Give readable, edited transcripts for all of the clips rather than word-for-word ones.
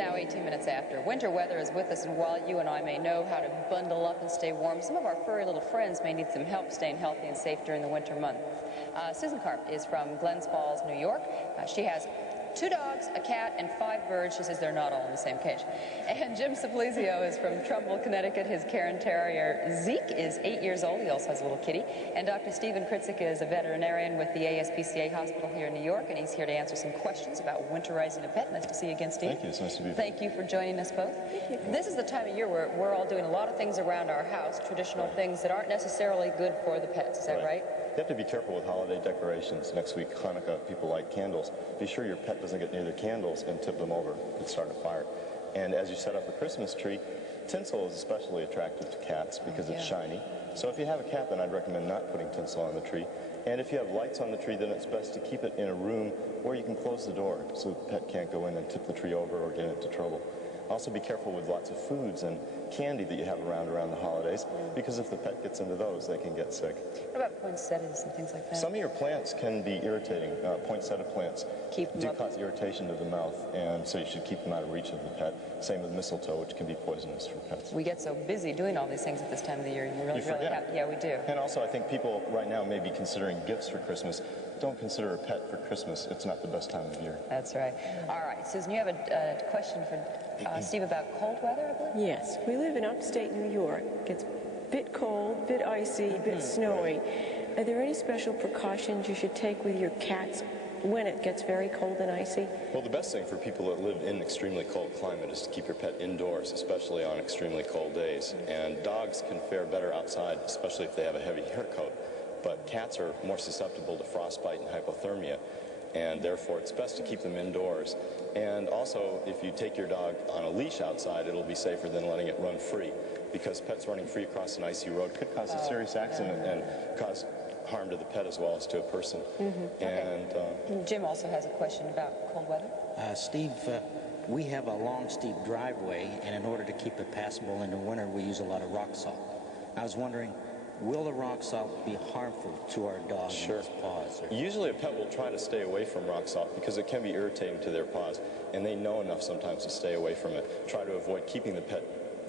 now 18 minutes after. Winter weather is with us, and while you and I may know how to bundle up and stay warm, some of our furry little friends may need some help staying healthy and safe during the winter months. Susan Karp is from Glens Falls, New York. She has 2 dogs, a cat, and 5 birds. She says they're not all in the same cage. And Jim Simplizio is from Trumbull, Connecticut. His Cairn Terrier Zeke is 8 years old. He also has a little kitty. And Dr. Stephen Kritzik is a veterinarian with the ASPCA Hospital here in New York, and he's here to answer some questions about winterizing a pet. Nice to see you again, Steve. Thank you. It's nice to be here. Thank you for joining us both. Thank you. This is the time of year where we're all doing a lot of things around our house, traditional things that aren't necessarily good for the pets. Is that right? You have to be careful with holiday decorations. Next week, Hanukkah, people light candles. Be sure your pet doesn't get near the candles and tip them over and start a fire. And as you set up a Christmas tree, tinsel is especially attractive to cats because it's shiny. So if you have a cat, then I'd recommend not putting tinsel on the tree. And if you have lights on the tree, then it's best to keep it in a room where you can close the door so the pet can't go in and tip the tree over or get into trouble. Also be careful with lots of foods and candy that you have around the holidays, because if the pet gets into those, they can get sick. What about poinsettias and things like that? Some of your plants can be irritating. Poinsettia plants do cause irritation to the mouth, and so you should keep them out of reach of the pet. Same with mistletoe, which can be poisonous for pets. We get so busy doing all these things at this time of the year. You really have, yeah, we do. And also, I think people right now may be considering gifts for Christmas. Don't consider a pet for Christmas. It's not the best time of year. That's right. All right, Susan, you have a question for Steve about cold weather, I believe? Yes. We live in upstate New York. It's a bit cold, bit icy, bit snowy. Are there any special precautions you should take with your cats when it gets very cold and icy? Well, the best thing for people that live in extremely cold climate is to keep your pet indoors, especially on extremely cold days. And dogs can fare better outside, especially if they have a heavy hair coat. But cats are more susceptible to frostbite and hypothermia, and therefore it's best to keep them indoors. And also, if you take your dog on a leash outside, it'll be safer than letting it run free, because pets running free across an icy road could cause a serious accident and cause harm to the pet as well as to a person. And Jim also has a question about cold weather. Steve, we have a long, steep driveway, and in order to keep it passable in the winter, we use a lot of rock salt. I was wondering, will the rock salt be harmful to our dog and his paws? Usually a pet will try to stay away from rock salt because it can be irritating to their paws, and they know enough sometimes to stay away from it. Try to avoid keeping the pet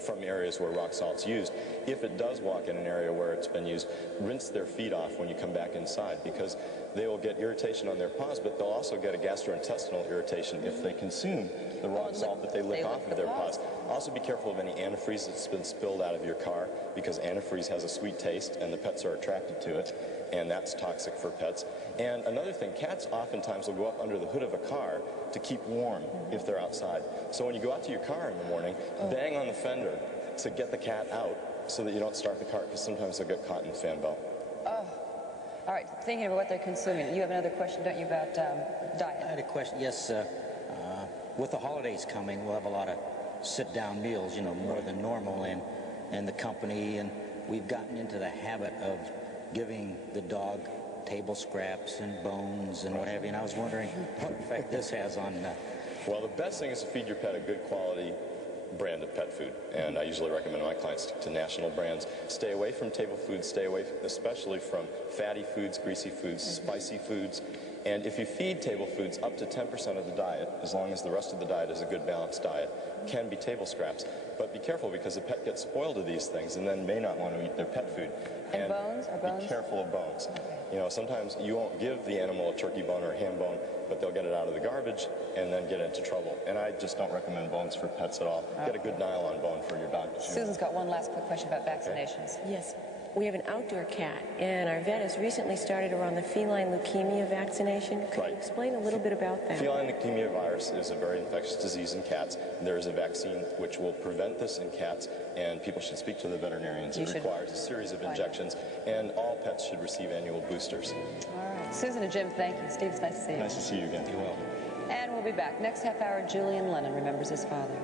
from areas where rock salt's used. If it does walk in an area where it's been used, rinse their feet off when you come back inside, because they will get irritation on their paws, but they'll also get a gastrointestinal irritation if they consume the rock salt that they lick off of their paws. Also be careful of any antifreeze that's been spilled out of your car, because antifreeze has a sweet taste and the pets are attracted to it, and that's toxic for pets. And another thing, cats oftentimes will go up under the hood of a car to keep warm if they're outside. So when you go out to your car in the morning, bang on the fender to get the cat out so that you don't start the car, because sometimes they'll get caught in the fan belt. All right, thinking about what they're consuming. You have another question, don't you, about diet? I had a question, yes. With the holidays coming, we'll have a lot of sit-down meals, you know, more than normal, and the company, and we've gotten into the habit of giving the dog table scraps and bones and what have you, and I was wondering what effect this has on... Well, the best thing is to feed your pet a good quality brand of pet food, and I usually recommend my clients stick to national brands. Stay away from table foods, stay away especially from fatty foods, greasy foods, spicy foods, and if you feed table foods, up to 10% of the diet, as long as the rest of the diet is a good balanced diet, can be table scraps. But be careful, because the pet gets spoiled to these things and then may not want to eat their pet food. And bones? Or bones? Be careful of bones. Okay. You know, sometimes you won't give the animal a turkey bone or a ham bone, but they'll get it out of the garbage and then get into trouble. And I just don't recommend bones for pets at all. Get a good nylon bone for your dog to chew. Susan's got one last quick question about vaccinations. Yes. We have an outdoor cat, and our vet has recently started her on the feline leukemia vaccination. Could you explain a little bit about that? Feline leukemia virus is a very infectious disease in cats. There is a vaccine which will prevent this in cats, and people should speak to the veterinarians. It requires a series of injections, and all pets should receive annual boosters. All right. Susan and Jim, thank you. Steve, it's nice to see you. Nice to see you again. You're welcome. And we'll be back. Next half hour, Julian Lennon remembers his father.